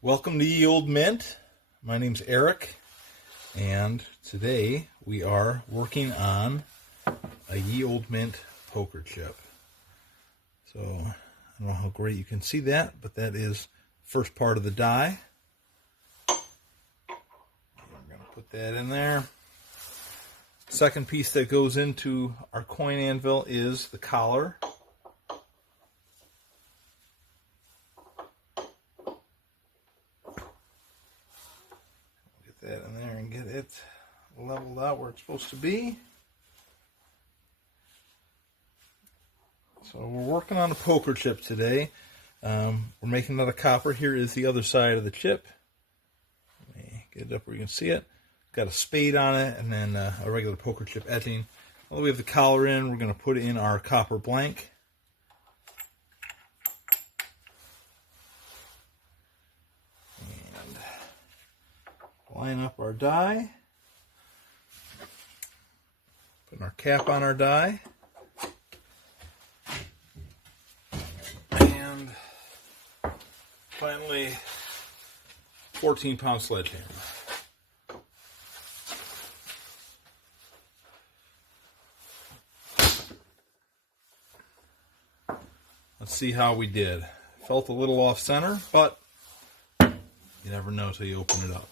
Welcome to Ye Old Mint. My name's Eric, and today we are working on a Ye Old Mint poker chip. So, I don't know how great you can see that, but that is the first part of the die. Okay, we're going to put that in there. Second piece that goes into our coin anvil is the collar. That in there and get it leveled out where it's supposed to be. So we're working on a poker chip today. We're making another copper. Here is the other side of the chip. Let me get it up where you can see it. Got a spade on it and then a regular poker chip etching. Well, we have the collar in. We're going to put in our copper blank. Line up our die, putting our cap on our die, and finally 14-pound sledgehammer. Let's see how we did. Felt a little off center, but you never know till you open it up.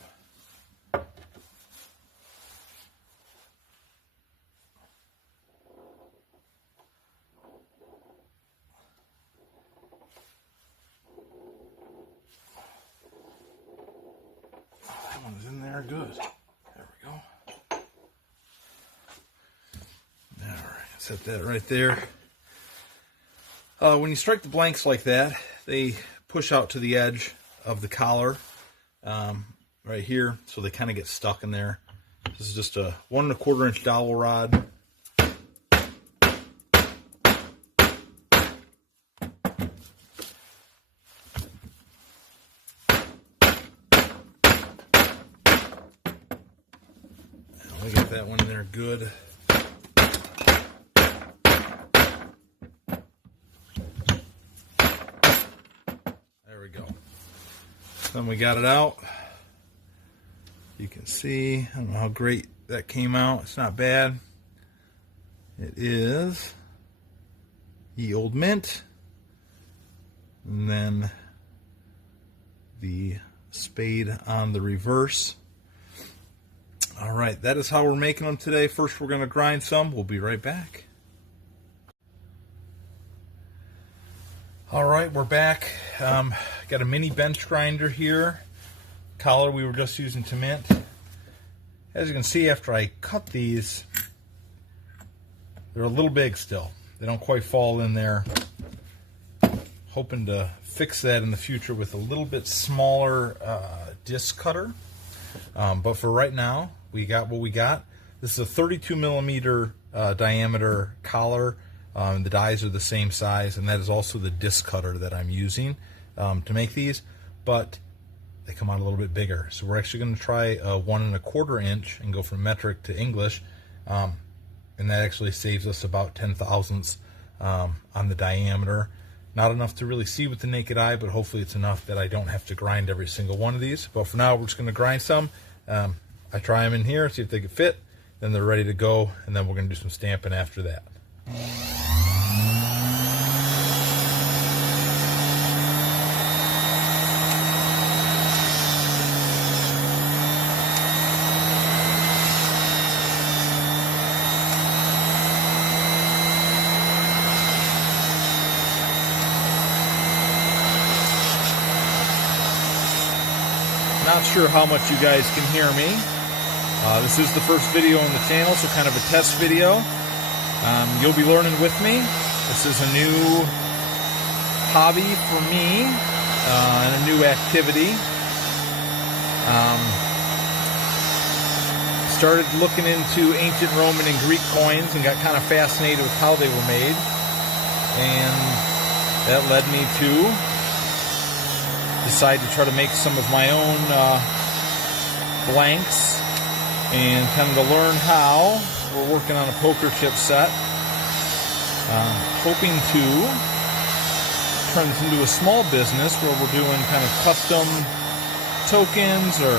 In there, good. There we go. All right, set that right there. When you strike the blanks like that, they push out to the edge of the collar right here, so they kind of get stuck in there. This is just a 1 1/4 inch dowel rod. We get that one in there good. There we go. Then we got it out. You can see, I don't know how great that came out. It's not bad. It is Ye Old Mint. And then the spade on the reverse. All right, that is how we're making them today. First, we're going to grind some. We'll be right back. All right, we're back. Got a mini bench grinder here. Collar we were just using to mint. As you can see, after I cut these, they're a little big still. They don't quite fall in there. Hoping to fix that in the future with a little bit smaller disc cutter. But for right now, we got what we got. This is a 32 millimeter diameter collar. The dies are the same size, and that is also the disc cutter that I'm using to make these, but they come out a little bit bigger. So we're actually going to try a 1 1/4 inch and go from metric to English, and that actually saves us about 10 thousandths on the diameter. Not enough to really see with the naked eye, but hopefully it's enough that I don't have to grind every single one of these. But for now, we're just going to grind some. I try them in here, see if they can fit, then they're ready to go, and then we're going to do some stamping after that. Not sure how much you guys can hear me. This is the first video on the channel, so kind of a test video. You'll be learning with me. This is a new hobby for me and a new activity. Started looking into ancient Roman and Greek coins and got kind of fascinated with how they were made. And that led me to decide to try to make some of my own blanks and kind of to learn how. We're working on a poker chip set, hoping to turn this into a small business where we're doing kind of custom tokens or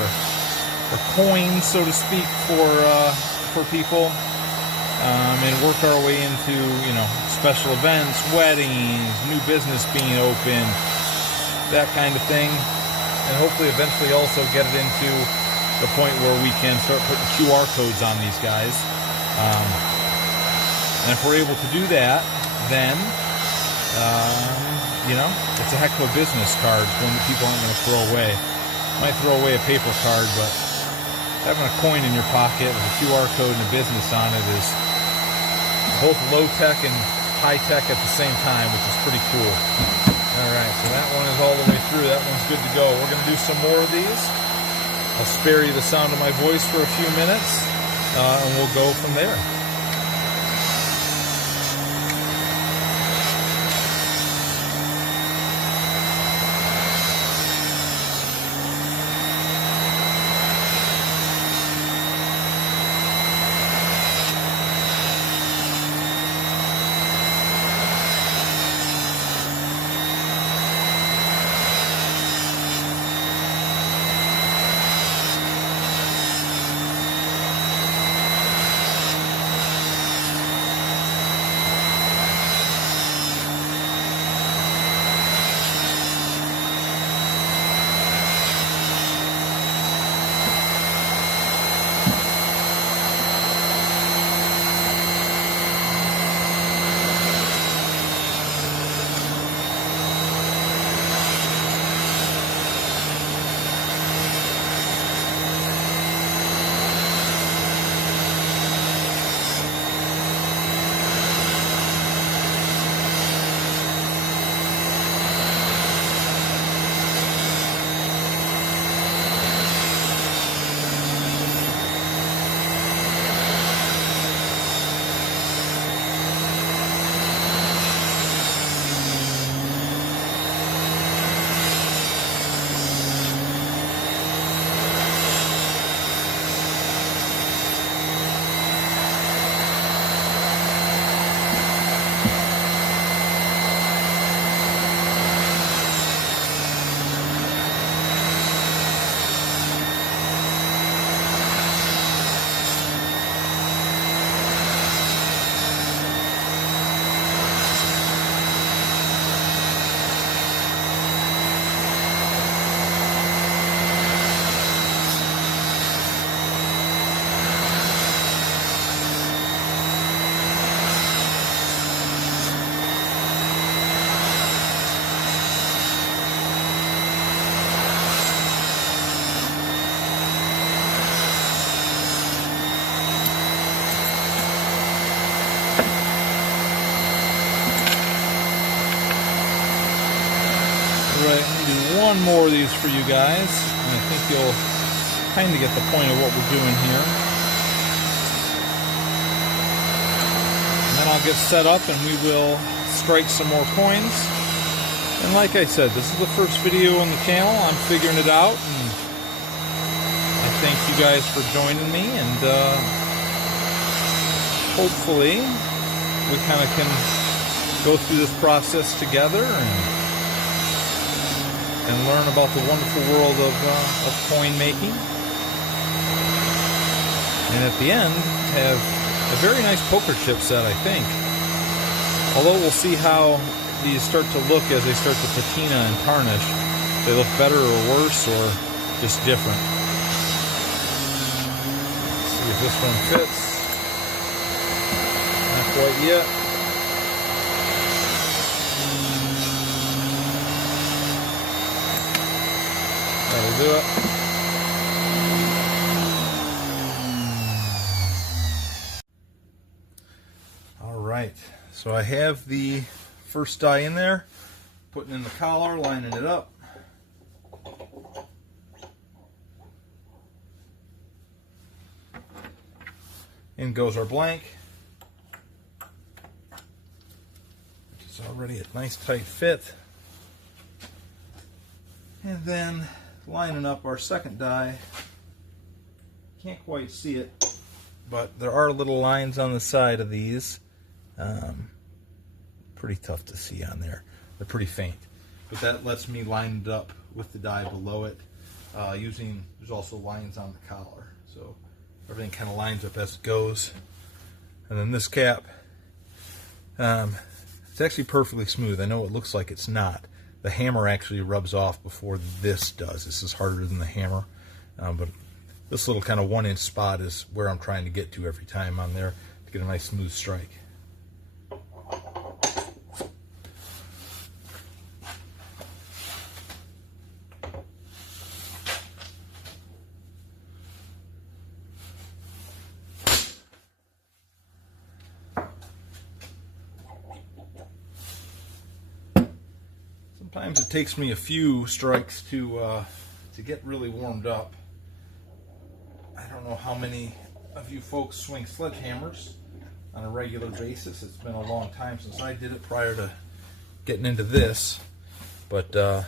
coins, so to speak, for people, and work our way into, you know, special events, weddings, new business being open, that kind of thing, and hopefully eventually also get it into the point where we can start putting QR codes on these guys. And if we're able to do that, then you know, it's a heck of a business card, one that people aren't going to throw away. Might throw away a paper card, but having a coin in your pocket with a QR code and a business on it is both low-tech and high-tech at the same time, which is pretty cool. All right, so that one is all the way through. That one's good to go. We're going to do some more of these. I'll spare you the sound of my voice for a few minutes, and we'll go from there. Right, I'm going to do one more of these for you guys, and I think you'll kind of get the point of what we're doing here. And then I'll get set up and we will strike some more coins. And like I said, this is the first video on the channel. I'm figuring it out, and I thank you guys for joining me, and hopefully we kind of can go through this process together and learn about the wonderful world of coin making. And at the end, have a very nice poker chip set, I think. Although we'll see how these start to look as they start to patina and tarnish. They look better or worse, or just different. Let's see if this one fits. Not quite yet. That'll do it. All right, so I have the first die in there, putting in the collar, lining it up. In goes our blank, which is already a nice tight fit. And then lining up our second die. Can't quite see it, but there are little lines on the side of these. Pretty tough to see on there. They're pretty faint, but that lets me line it up with the die below it. there's also lines on the collar, so everything kind of lines up as it goes. And then this cap, it's actually perfectly smooth. I know it looks like it's not. The hammer actually rubs off before this does. This is harder than the hammer, but this little kind of 1-inch spot is where I'm trying to get to every time on there to get a nice smooth strike. Sometimes it takes me a few strikes to get really warmed up. I don't know how many of you folks swing sledgehammers on a regular basis. It's been a long time since I did it prior to getting into this, but a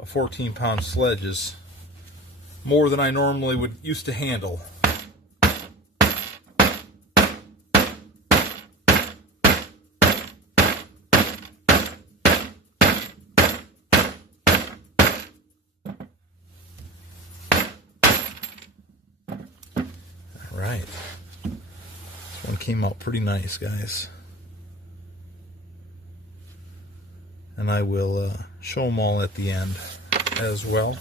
14-pound sledge is more than I normally would used to handle. Right, this one came out pretty nice, guys, and I will show them all at the end as well.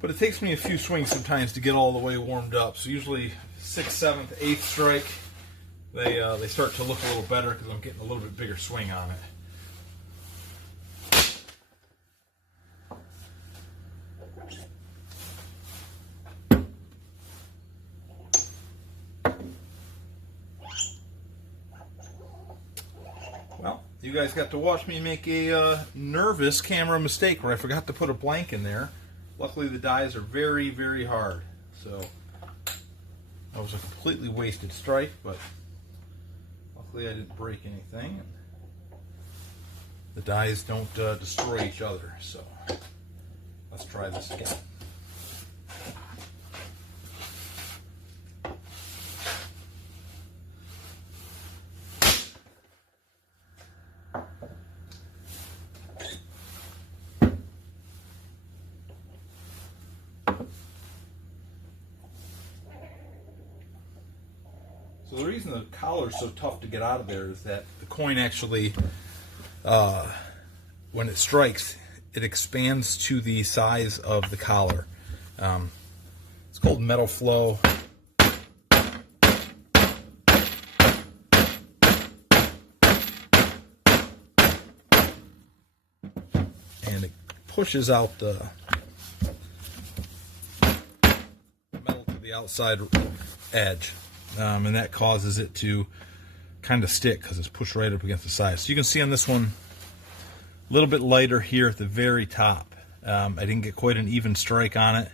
But it takes me a few swings sometimes to get all the way warmed up. So usually 6th, 7th, 8th strike, they start to look a little better because I'm getting a little bit bigger swing on it. Well, you guys got to watch me make a nervous camera mistake where I forgot to put a blank in there. Luckily, the dies are very, very hard, so that was a completely wasted strike, but luckily I didn't break anything. And the dies don't destroy each other, so let's try this again. So the reason the collar is so tough to get out of there is that the coin actually, when it strikes, it expands to the size of the collar. It's called metal flow. And it pushes out the metal to the outside edge. And that causes it to kind of stick because it's pushed right up against the side. So you can see on this one, a little bit lighter here at the very top. I didn't get quite an even strike on it.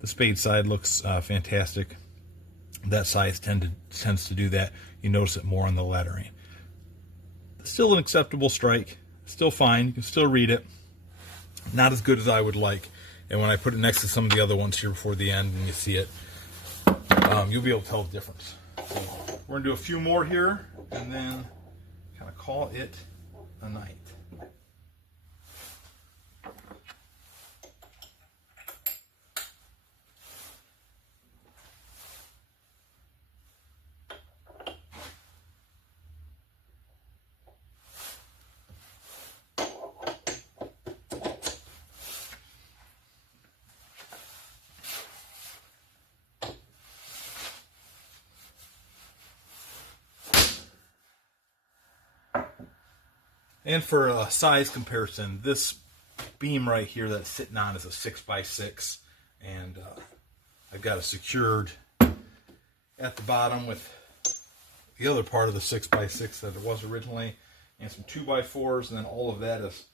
The spade side looks fantastic. That size tends to do that. You notice it more on the lettering. Still an acceptable strike. Still fine. You can still read it. Not as good as I would like. And when I put it next to some of the other ones here before the end and you see it, you'll be able to tell the difference. So we're going to do a few more here and then kind of call it a night. And for a size comparison, this beam right here that's sitting on is a 6x6, and I've got it secured at the bottom with the other part of the 6x6 that it was originally, and some 2x4s, and then all of that is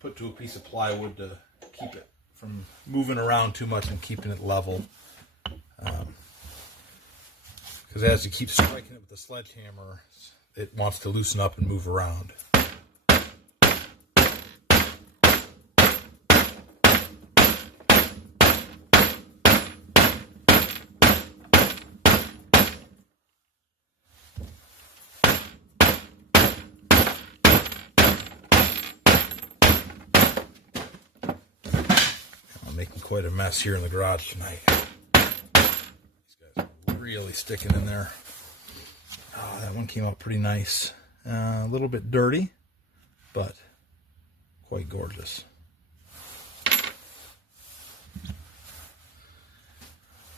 put to a piece of plywood to keep it from moving around too much and keeping it level. Because as you keep striking it with the sledgehammer, it wants to loosen up and move around. I'm making quite a mess here in the garage tonight. These guys are really sticking in there. Oh, that one came out pretty nice. A little bit dirty, but quite gorgeous.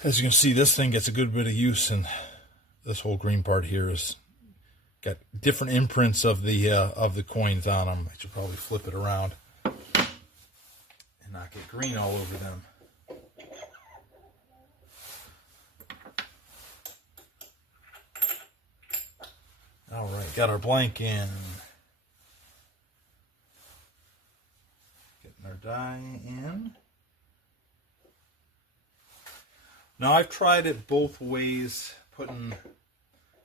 As you can see, this thing gets a good bit of use, and this whole green part here is got different imprints of the coins on them. I should probably flip it around and not get green all over them. All right, got our blank in. Getting our die in. Now I've tried it both ways, putting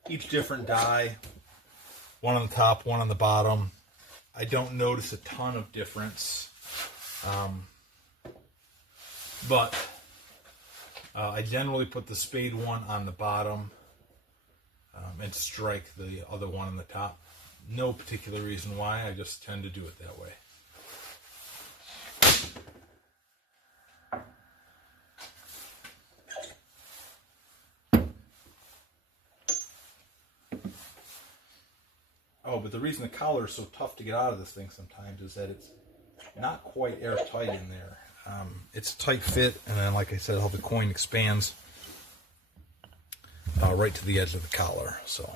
each different die, one on the top, one on the bottom. I don't notice a ton of difference, but I generally put the spade one on the bottom and strike the other one on the top. No particular reason why, I just tend to do it that way. Oh, but the reason the collar is so tough to get out of this thing sometimes is that it's not quite airtight in there. It's a tight fit, and then, like I said, how the coin expands right to the edge of the collar. So.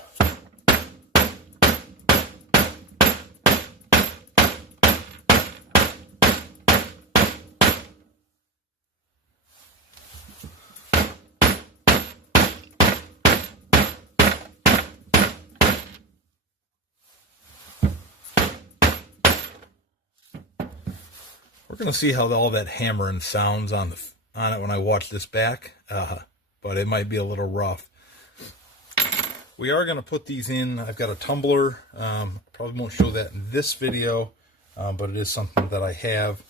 We're going to see how all that hammering sounds on it when I watch this back, but it might be a little rough. We are going to put these in. I've got a tumbler. Probably won't show that in this video, but it is something that I have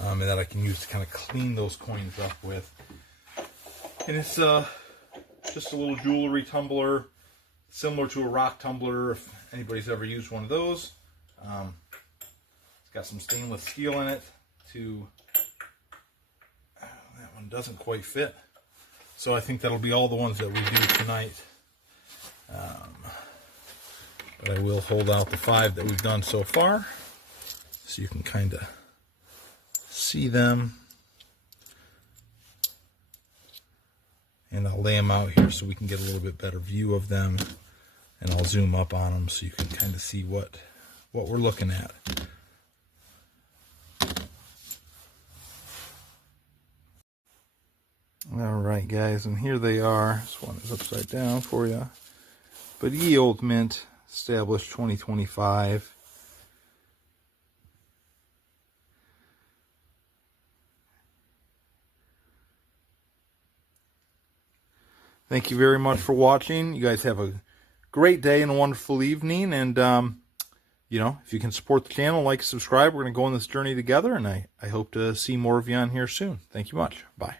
and that I can use to kind of clean those coins up with. And it's just a little jewelry tumbler, similar to a rock tumbler, if anybody's ever used one of those. It's got some stainless steel in it. That one doesn't quite fit, so I think that'll be all the ones that we do tonight. But I will hold out the 5 that we've done so far, so you can kind of see them, and I'll lay them out here so we can get a little bit better view of them, and I'll zoom up on them so you can kind of see what we're looking at. Alright guys, and here they are. This one is upside down for you. But Ye Olde Mint, established 2025. Thank you very much for watching. You guys have a great day and a wonderful evening. And, you know, if you can support the channel, like, subscribe. We're going to go on this journey together. And I hope to see more of you on here soon. Thank you much. Bye.